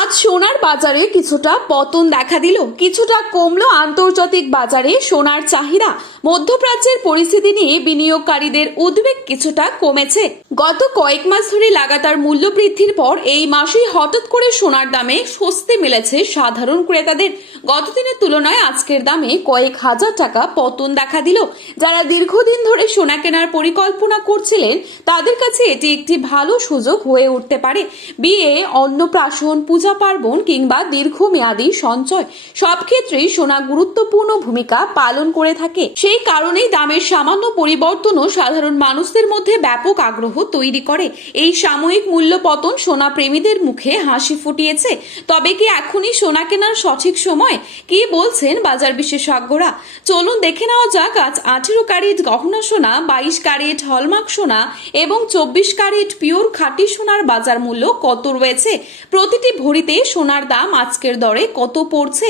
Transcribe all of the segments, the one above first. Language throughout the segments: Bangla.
আজ সোনার বাজারে কিছুটা পতন দেখা দিল, কিছুটা কমলো আন্তর্জাতিক বাজারে সোনার চাহিদা। মধ্যপ্রাচ্যের পরিস্থিতি নিয়ে বিনিয়োগকারীদের উদ্বেগ কিছুটা কমেছে। গত কয়েক মাস ধরে লাগাতার মূল্য বৃদ্ধির পর এই মাসেই হঠাৎ করে সোনার দামে স্বস্তি মিলেছে সাধারণ ক্রেতাদের। গত দিনের তুলনায় আজকের দামে কয়েক হাজার টাকা পতন দেখা দিল। যারা দীর্ঘদিন ধরে সোনা কেনার পরিকল্পনা করছিলেন তাদের কাছে এটি একটি ভালো সুযোগ হয়ে উঠতে পারে। বিয়ে, অন্নপ্রাশন, পূজা পার্বণ কিংবা দীর্ঘমেয়াদী সঞ্চয় সব ক্ষেত্রেই সোনা গুরুত্বপূর্ণ ভূমিকা পালন করে থাকে। সেই কারণেই দামের সামান্য পরিবর্তনও সাধারণ মানুষদের মধ্যে ব্যাপক আগ্রহ তৈরি করে। এই সাময়িক মূল্য পতন সোনা প্রেমীদের মুখে হাসি ফুটিয়েছে। তবে কি এখনই সোনা কেনার সঠিক সময়? কি বলছেন বাজার বিশেষজ্ঞরা? চলুন দেখে নেওয়া যাক আজ 18 ক্যারেট গহনা সোনা, 22 ক্যারেট হলমার্ক সোনা এবং 24 ক্যারেট পিওর খাঁটি সোনার বাজার মূল্য কত রয়েছে। প্রতিটি ভরিতে সোনার দাম আজকের দরে কত পড়ছে?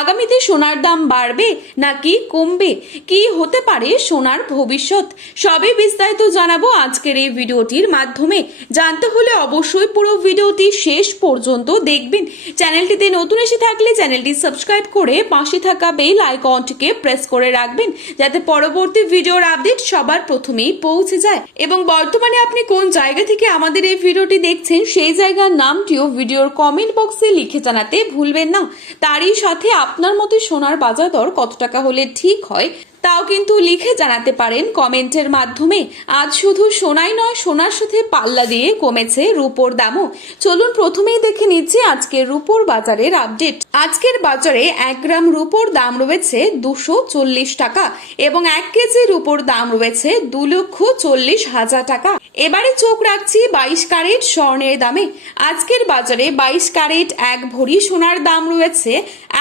আগামীতে সোনার দাম বাড়বে নাকি কমবে? কি হতে পারে সোনার ভবিষ্যৎ? সবই বিস্তারিত জানাবো আজকের এই ভিডিওটির মাধ্যমে। জানতে হলে অবশ্যই পুরো ভিডিওটি শেষ পর্যন্ত দেখবেন। চ্যানেলটিতে নতুন এসে থাকলে চ্যানেলটি সাবস্ক্রাইব করে পাশে থাকা বেল আইকনটিকে প্রেস করে রাখবেন, যাতে পরবর্তী ভিডিওর আপডেট সবার প্রথমেই পৌঁছে যায়। এবং বর্তমানে আপনি কোন জায়গা থেকে আমাদের এই ভিডিওটি দেখছেন সেই জায়গার নামটিও ভিডিওর কমেন্ট বক্সে লিখে জানাতে ভুলবেন না। তারই সাথে আপনার মতে সোনার বাজার দর কত টাকা হলে ঠিক হয় তাও কিন্তু লিখে জানাতে পারেন কমেন্টের মাধ্যমে। আজ শুধু সোনাই নয়, সোনার সাথে পাল্লা দিয়ে কমেছে রূপোর দামও। চলুন প্রথমেই দেখে নিচ্ছি আজকের রূপোর বাজারের আপডেট। আজকের বাজারে 1 গ্রাম রূপোর দাম রয়েছে 240 টাকা এবং 1 কেজি রূপোর দাম রয়েছে 2,40,000 টাকা। এবারে চোখ রাখছি 22 ক্যারেট স্বর্ণের দামে। আজকের বাজারে 22 ক্যারেট 1 ভরি সোনার দাম রয়েছে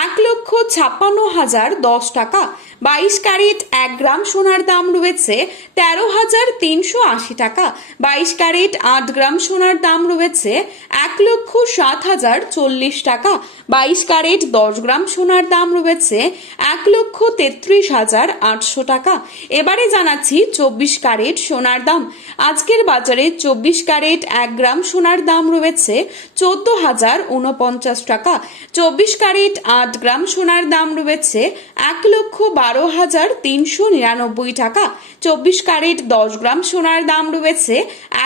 1,56,010 টাকা। 22 ক্যারেট 1 গ্রাম সোনার দাম রয়েছে 13,380 টাকা। 22 ক্যারেট 8 গ্রাম সোনার দাম রয়েছে 1,07,040 টাকা। 22 ক্যারেট 10 গ্রাম সোনার দাম রয়েছে 1,33,800 টাকা। এবারে জানাচ্ছি 24 ক্যারেট সোনার দাম। আজকের বাজারে 24 ক্যারেট 1 গ্রাম সোনার দাম রয়েছে 14,049 টাকা। 24 ক্যারেট 8 গ্রাম সোনার দাম রয়েছে 1,12,399 টাকা। 24 ক্যারেট 10 গ্রাম সোনার দাম রয়েছে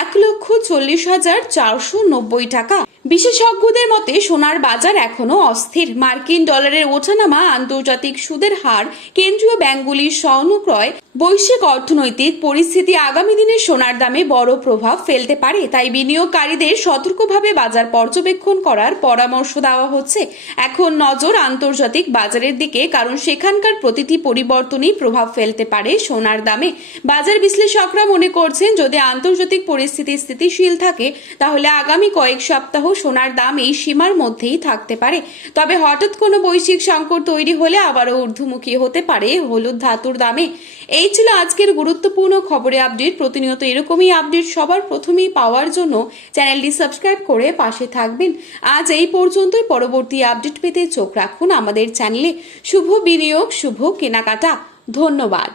1,40,490 টাকা। বিশেষজ্ঞদের মতে সোনার বাজার এখনো অস্থির। মার্কিন ডলারের ওঠানামা, আন্তর্জাতিক সুদের হার, কেন্দ্রীয় ব্যাংকগুলির স্বর্ণ ক্রয়, বৈশ্বিক অর্থনৈতিক পরিস্থিতি আগামী দিনে সোনার দামে বড় প্রভাব ফেলতে পারে। তাই বিনিয়োগকারীদের সতর্কভাবে বাজার পর্যবেক্ষণ করার পরামর্শ দেওয়া হচ্ছে। এখন নজর আন্তর্জাতিক বাজারের দিকে, কারণ সেখানকার প্রতিটি পরিবর্তনই প্রভাব ফেলতে পারে সোনার দামে। বাজার বিশ্লেষকরা মনে করছেন যদি আন্তর্জাতিক পরিস্থিতি স্থিতিশীল থাকে তাহলে আগামী কয়েক সপ্তাহ সোনার দাম এই সীমার মধ্যেই থাকতে পারে। তবে হঠাৎ কোনো বৈশ্বিক সংকট তৈরি হলে আবারও ঊর্ধ্বমুখী হতে পারে হলুদ ধাতুর দামে। এই ছিল আজকের গুরুত্বপূর্ণ খবরে আপডেট। প্রতিনিয়ত এরকমই আপডেট সবার প্রথমেই পাওয়ার জন্য চ্যানেলটি সাবস্ক্রাইব করে পাশে থাকবেন। আজ এই পর্যন্তই। পরবর্তী আপডেট পেতে চোখ রাখুন আমাদের চ্যানেলে। শুভ বিনিয়োগ, শুভ কেনাকাটা। ধন্যবাদ।